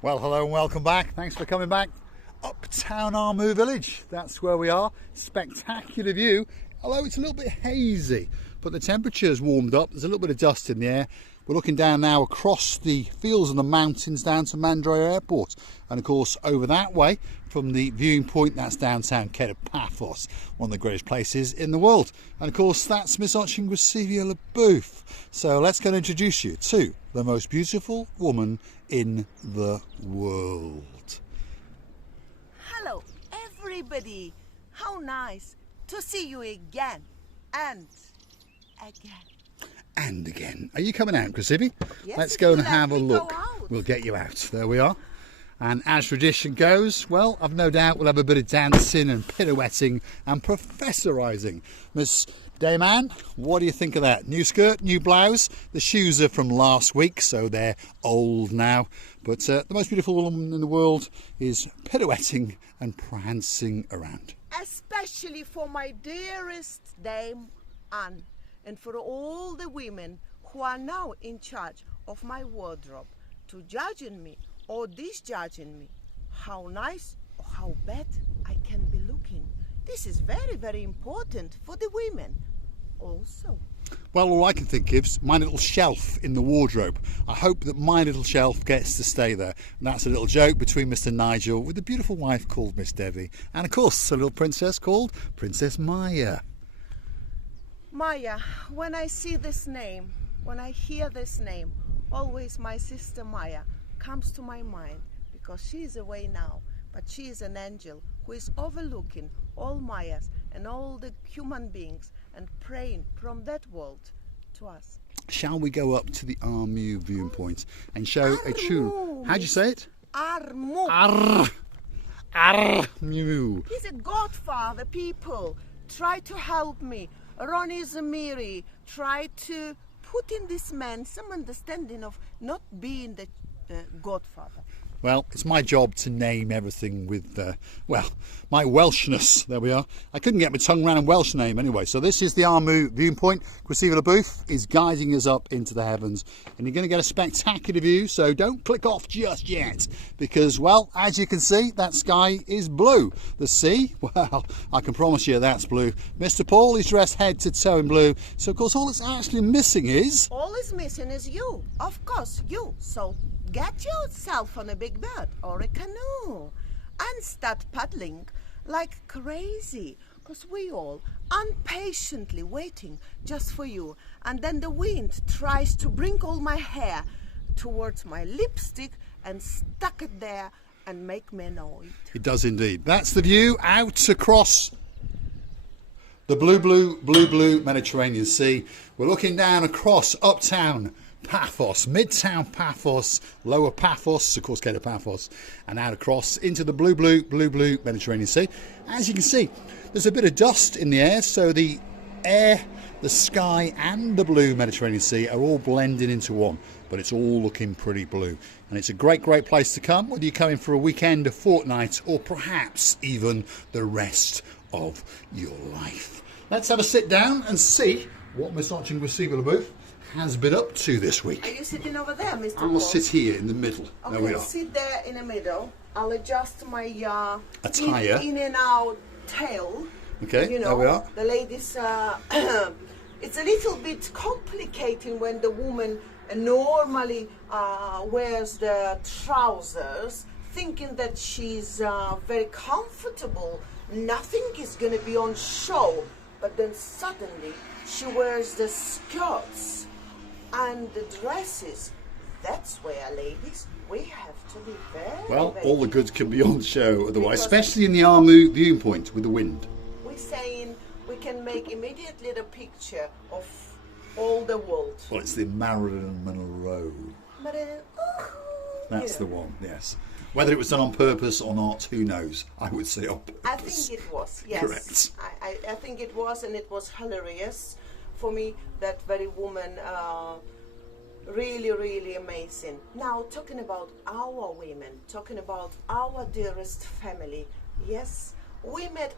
Well, hello and welcome back. Thanks for coming back. Uptown Armu Village, that's where we are. Spectacular view, although it's a little bit hazy, but the temperature's warmed up. There's a little bit of dust in the air. We're looking down now across the fields and the mountains down to Mandray Airport. And of course, over that way, from the viewing point, that's downtown Paphos, one of the greatest places in the world. And of course, that's Miss Ochingwesiva LaBouffe. So let's go and introduce you to the most beautiful woman in the world. Hello, everybody. How nice to see you again and again. And again. Are you coming out, Cressivy? Yes, let's go and let have a me look. go out. We'll get you out. There we are. And as tradition goes, well, I've no doubt we'll have a bit of dancing and pirouetting and professorising. Miss Dayman, what do you think of that? New skirt, new blouse. The shoes are from last week, so they're old now. But the most beautiful woman in the world is pirouetting and prancing around. Especially for my dearest Dame Anne and for all the women who are now in charge of my wardrobe to judging me or disjudging me. How nice or how bad I can be looking. This is very, very important for the women also. Well, all I can think is my little shelf in the wardrobe. I hope that my little shelf gets to stay there. And that's a little joke between Mr. Nigel with a beautiful wife called Miss Devi. And of course, a little princess called Princess Maya. Maya, when I see this name, when I hear this name, always my sister Maya comes to my mind because she is away now, but she is an angel who is overlooking all Mayas and all the human beings and praying from that world to us. Shall we go up to the Armu viewing point and show a true... How'd you say it? Armu. Armu. He's a godfather, people. Try to help me. Ronnie Zamiri, try to put in this man some understanding of not being the godfather. Well, it's my job to name everything with, my Welshness. There we are. I couldn't get my tongue around a Welsh name anyway. So this is the Armu viewing point. Cressivy LaBouffe is guiding us up into the heavens. And you're going to get a spectacular view, so don't click off just yet. Because, well, as you can see, that sky is blue. The sea, well, I can promise you that's blue. Mr. Paul is dressed head to toe in blue. So, of course, all it's actually missing is... All is missing is you. Of course, you. So get yourself on a big bird or a canoe and start paddling like crazy, because we all impatiently waiting just for you. And then the wind tries to bring all my hair towards my lipstick and stuck it there and make me annoyed. It does indeed. That's the view out across the blue Mediterranean Sea. We're looking down across uptown Paphos, midtown Paphos, lower Paphos, of course, Paphos, and out across into the blue Mediterranean Sea. As you can see, there's a bit of dust in the air, so the air, the sky, and the blue Mediterranean Sea are all blending into one, but it's all looking pretty blue. And it's a great place to come, whether you're coming for a weekend, a fortnight, or perhaps even the rest of your life. Let's have a sit down and see what Miss Ochingwesiva LaBouffe has been up to this week. Are you sitting over there, Mr. I will sit here in the middle. Okay, there we are. Sit there in the middle. I'll adjust my attire. In and out tail. Okay, you know, there we are. The ladies, it's a little bit complicated when the woman normally wears the trousers, thinking that she's very comfortable. Nothing is going to be on show, but then suddenly she wears the skirts and the dresses. That's where, ladies, we have to be very, well, very all the goods can be on show otherwise, because especially in the Armu viewing point with the wind. We're saying we can make immediately the picture of all the world. Well, it's the Marilyn Monroe. That's the one, yes. Whether it was done on purpose or not, who knows? I would say on purpose. I think it was, yes. Correct. I think it was, and it was hilarious for me, that very woman, really amazing. Now, talking about our women, talking about our dearest family, yes, we met,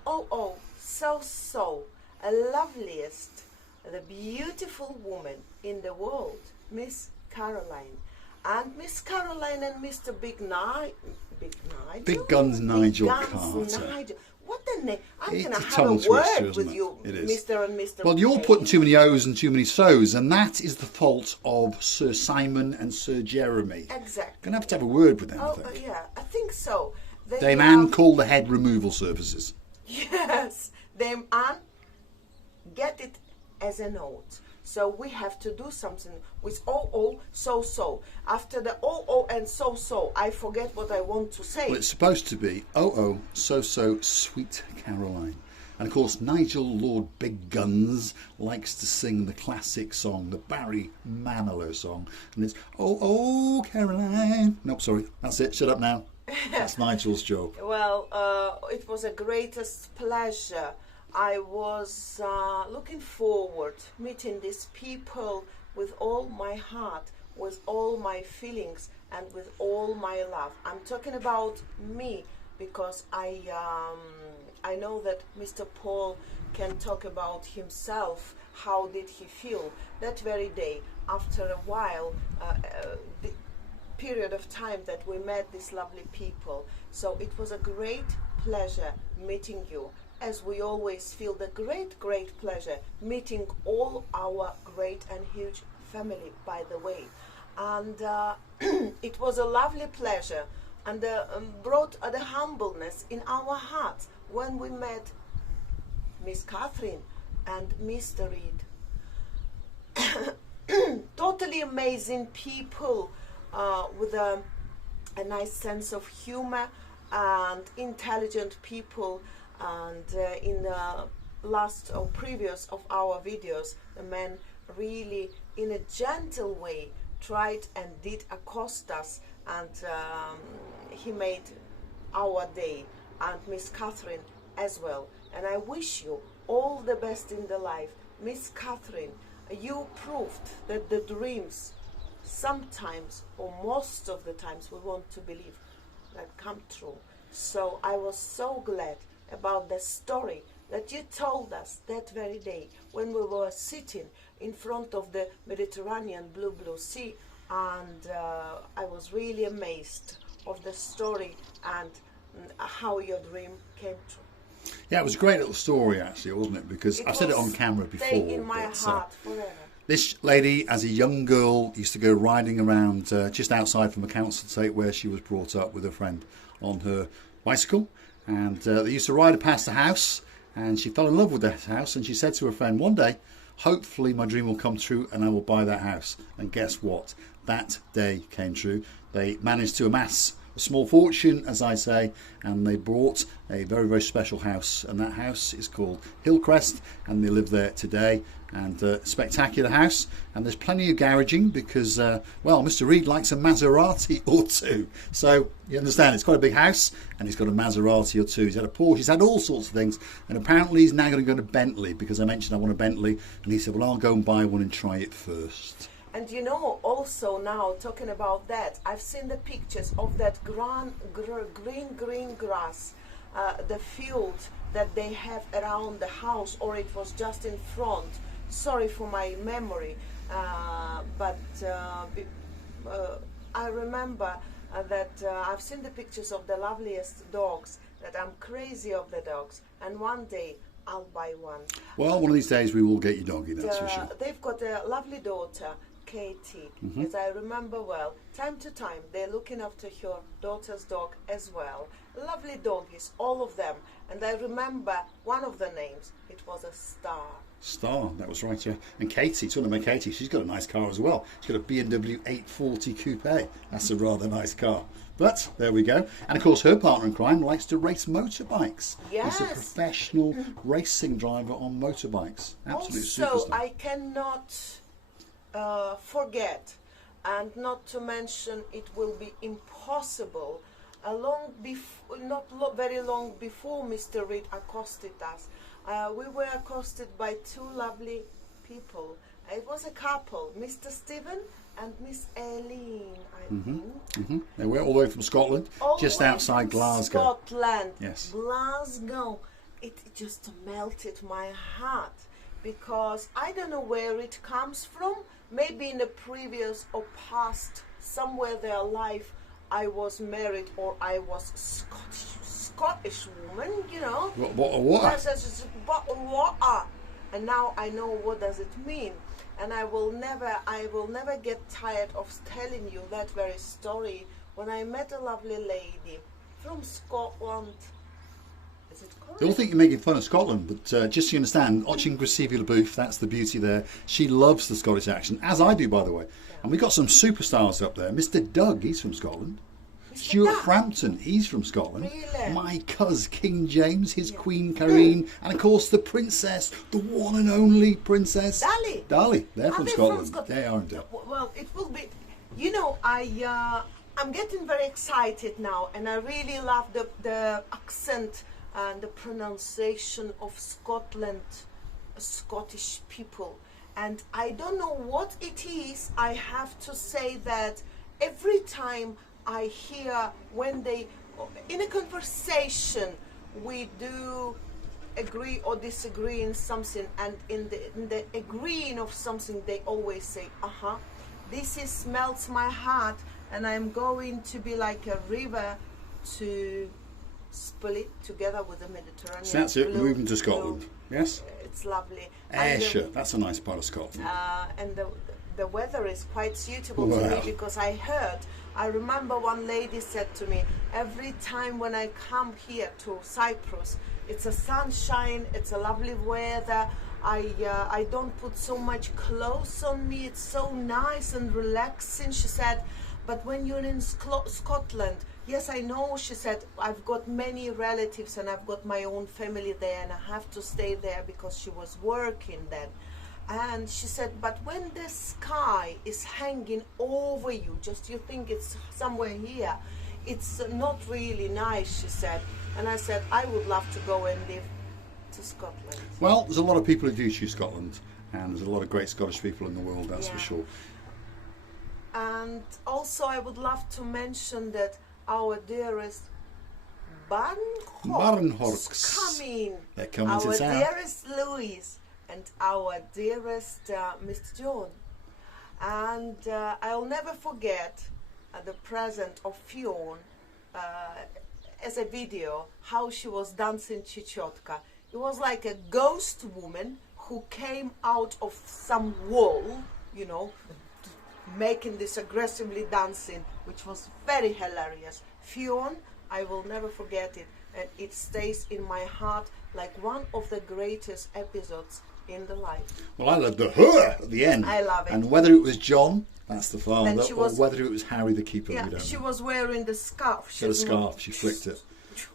so, a loveliest, the beautiful woman in the world, Miss Caroline. and Miss Caroline and Mr. Big Guns Nigel Big Guns Carter. Nigel. What the name? I'm It's going to a have tongue a twister, word isn't with it? you, It is. Mr. and Mr. Well, you're Payne. putting too many O's and too many so's, and that is the fault of Sir Simon and Sir Jeremy. Exactly. Going to have a word with them, Oh, I think. yeah, I think so. They Dame Anne, call the head removal services. Yes, Dame Anne, get it as a note. So we have to do something with so. After the and so, I forget what I want to say. Well, it's supposed to be so sweet Caroline. And of course, Nigel Lord Big Guns likes to sing the classic song, the Barry Manilow song. And it's, oh, Caroline. Nope, sorry, that's it, shut up now. That's Nigel's job. Well, it was a greatest pleasure. I was looking forward meeting these people with all my heart, with all my feelings, and with all my love. I'm talking about me because I know that Mr. Paul can talk about himself. How did he feel that very day? After a while, the period of time that we met these lovely people. So it was a great pleasure meeting you, as we always feel the great pleasure meeting all our great and huge family, by the way. And it was a lovely pleasure, and brought the humbleness in our hearts when we met Miss Catherine and Mr. Reed. Totally amazing people, with a nice sense of humor, and intelligent people. And in the last or previous of our videos, the man really in a gentle way tried and did accost us, and he made our day, and Miss Catherine as well. And I wish you all the best in the life. Miss Catherine, you proved that the dreams sometimes, or most of the times, we want to believe that come true. So I was so glad about the story that you told us that very day when we were sitting in front of the Mediterranean blue sea, and I was really amazed of the story and how your dream came true. Yeah, it was a great little story actually, wasn't it? Because I've said it on camera before. Stay in my but, heart forever. This lady, as a young girl, used to go riding around just outside from a council estate where she was brought up with a friend on her bicycle. And they used to ride past the house, and she fell in love with that house, and she said to her friend, one day, hopefully my dream will come true and I will buy that house. And guess what? That day came true. They managed to amass a small fortune, as I say, and they bought a very, very special house, and that house is called Hillcrest, and they live there today. And spectacular house, and there's plenty of garaging because well, Mr. Reed likes a Maserati or two, so you understand it's quite a big house, and he's got a Maserati or two. He's had a Porsche, he's had all sorts of things, and apparently he's now going to go to Bentley because I mentioned I want a Bentley, and he said, well, I'll go and buy one and try it first. And you know, also now talking about that, I've seen the pictures of that green grass, the field that they have around the house, or it was just in front. Sorry for my memory, but I remember that I've seen the pictures of the loveliest dogs, that I'm crazy of the dogs, and one day I'll buy one. Well, one of these days we will get you doggy, that's for sure. They've got a lovely daughter, Katie, as I remember well. Time to time they're looking after her daughter's dog as well. Lovely doggies, all of them. And I remember one of the names, it was a Star. Star, that was right, yeah. And Katie, talking about Katie, she's got a nice car as well. She's got a BMW 840 Coupe. That's a rather nice car. But there we go. And of course, her partner in crime likes to race motorbikes. Yes. He's a professional racing driver on motorbikes. Absolute also, superstar. I cannot forget, and not to mention, it will be impossible. Very long before Mr. Reed accosted us, we were accosted by two lovely people. It was a couple, Mr. Stephen and Miss Eileen, I think. They were all the way from Scotland, just outside Glasgow. Scotland, yes. Glasgow. It just melted my heart, because I don't know where it comes from. Maybe in the previous or past somewhere their life I was married or I was Scottish woman, you know. What? And now I know what does it mean. And I will never get tired of telling you that very story. When I met a lovely lady from Scotland. Is it correct? They all think you're making fun of Scotland, but just so you understand, watching Grisivia LaBouffe, that's the beauty there. She loves the Scottish accent, as I do, by the way. Yeah. And we've got some superstars up there. Mr. Doug, he's from Scotland. Stuart Frampton, he's from Scotland. Really? My cousin King James, his Queen Karine, and of course the princess, the one and only princess Dali. They're from Scotland. They are indeed. Well, it will be. You know, I'm getting very excited now, and I really love the accent and the pronunciation of Scotland, Scottish people. And I don't know what it is. I have to say that every time I hear when they, in a conversation, we do agree or disagree in something, and in the agreeing of something, they always say, this is melts my heart, and I'm going to be like a river to split together with the Mediterranean. So that's it, blue, moving to Scotland. Blue. Yes? It's lovely. Ayrshire, that's a nice part of Scotland. And the weather is quite suitable to me, because I remember one lady said to me, every time when I come here to Cyprus, it's a sunshine, it's a lovely weather, I don't put so much clothes on me, it's so nice and relaxing, she said. But when you're in Scotland, yes, I know, she said, I've got many relatives and I've got my own family there, and I have to stay there because she was working then. And she said, but when the sky is hanging over you, just you think it's somewhere here, it's not really nice, she said. And I said, I would love to go and live to Scotland. Well, there's a lot of people who do choose Scotland, and there's a lot of great Scottish people in the world, that's for sure. And also I would love to mention that our dearest Barnhorks coming. They're coming to town. Our dearest Louise and our dearest Mr. John. And I'll never forget the present of Fionn as a video, how she was dancing Chichotka. It was like a ghost woman who came out of some wall, you know, making this aggressively dancing, which was very hilarious. Fionn, I will never forget it, and it stays in my heart like one of the greatest episodes in the life. Well, I love the her at the end. I love it. And whether it was John, that's the father, or whether it was Harry the keeper, we don't know. She was wearing the scarf. She had a scarf, she flicked it.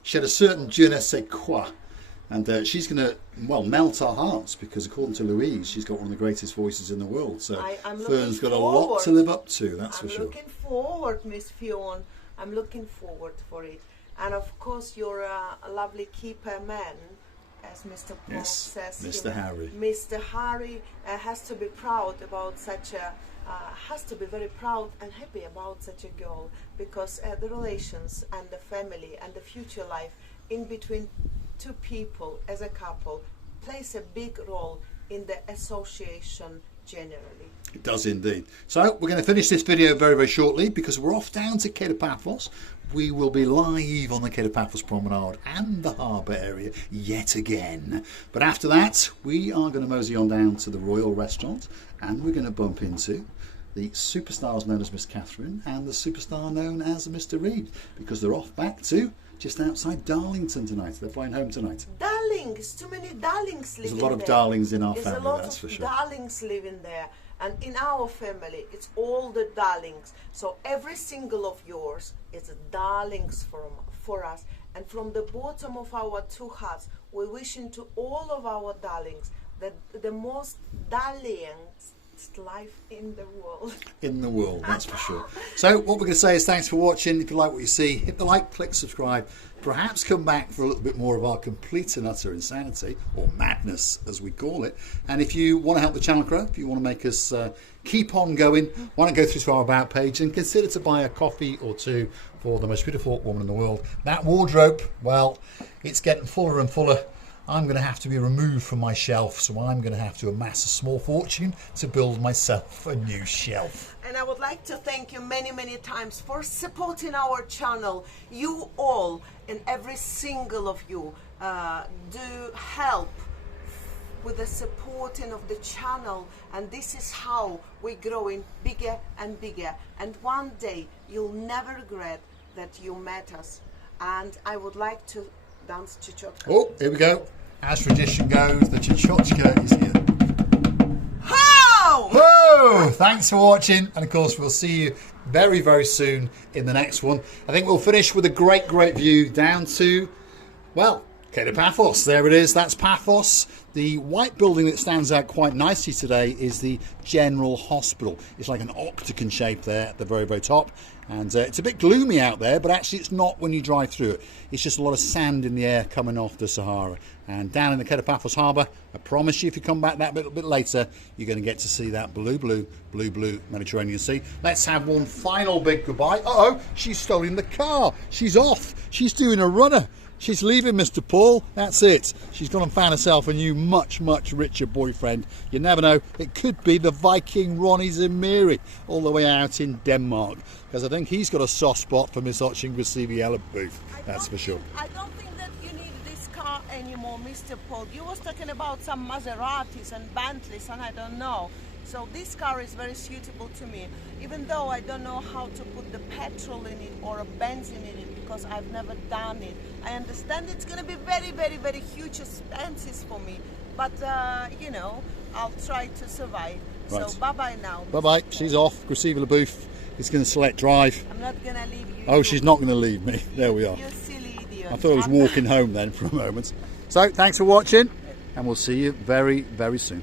She had a certain je ne sais quoi. And she's going to, well, melt our hearts, because according to Louise, she's got one of the greatest voices in the world. So Fern's got a lot to live up to, that's for sure. I'm looking forward, Miss Fionn. I'm looking forward for it. And of course, you're a lovely keeper man, as Mr. Paul says. Mr. Harry. Mr. Harry has to be proud about such a, has to be very proud and happy about such a girl, because the relations and the family and the future life in between two people as a couple plays a big role in the association generally. It does indeed. So we're going to finish this video very, very shortly, because we're off down to Cape Paphos. We will be live on the Cape Paphos Promenade and the harbour area yet again. But after that, we are going to mosey on down to the Royal Restaurant, and we're going to bump into the superstars known as Miss Catherine and the superstar known as Mr. Reed, because they're off back to just outside Darlington tonight. They're flying home tonight. Darlings, too many darlings living there. There's a lot of darlings in our family, that's for sure. There's a lot of darlings living there. And in our family, it's all the darlings. So every single of yours is darlings for us. And from the bottom of our two hearts, we're wishing to all of our darlings that the most darlings life in the world. In the world, that's for sure. So what we're going to say is thanks for watching. If you like what you see, hit the like, click subscribe. Perhaps come back for a little bit more of our complete and utter insanity, or madness as we call it. And if you want to help the channel grow, if you want to make us keep on going, why don't go through to our About page and consider to buy a coffee or two for the most beautiful woman in the world. That wardrobe, well, it's getting fuller and fuller. I'm going to have to be removed from my shelf, so I'm going to have to amass a small fortune to build myself a new shelf. And I would like to thank you many, many times for supporting our channel. You all and every single of you do help with the supporting of the channel, and this is how we're growing bigger and bigger. And one day you'll never regret that you met us. And I would like to dance Chichotka. Oh, here we go. As tradition goes, the Chichotka is here. Ho! Whoa! Thanks for watching, and of course we'll see you very, very soon in the next one. I think we'll finish with a great, great view down to, well, Paphos. There it is. That's Paphos. The white building that stands out quite nicely today is the General Hospital. It's like an octagon shape there at the very, very top. And it's a bit gloomy out there, but actually it's not when you drive through it. It's just a lot of sand in the air coming off the Sahara. And down in the Paphos harbour, I promise you, if you come back that little bit later, you're going to get to see that blue, blue, blue, blue Mediterranean Sea. Let's have one final big goodbye. Uh-oh, she's stolen the car. She's off. She's doing a runner. She's leaving Mr. Paul. That's it. She's gone and found herself a new, much, much richer boyfriend. You never know. It could be the Viking Ronnie Zemiri all the way out in Denmark, because I think he's got a soft spot for Miss Oching Gracieviella Booth. That's for sure. I don't think that you need this car anymore, Mr. Paul. You was talking about some Maseratis and Bentleys, and I don't know. So this car is very suitable to me, even though I don't know how to put the petrol in it or a benzene in it, because I've never done it. I understand it's going to be very, very, very huge expenses for me, but you know, I'll try to survive. Right. So bye-bye now. Bye-bye. She's off. Gracieviella Booth is going to select drive. I'm not going to leave you. Oh, she's not going to leave me. There we are. You silly idiot. I thought I was walking home then for a moment. So, thanks for watching, and we'll see you very, very soon.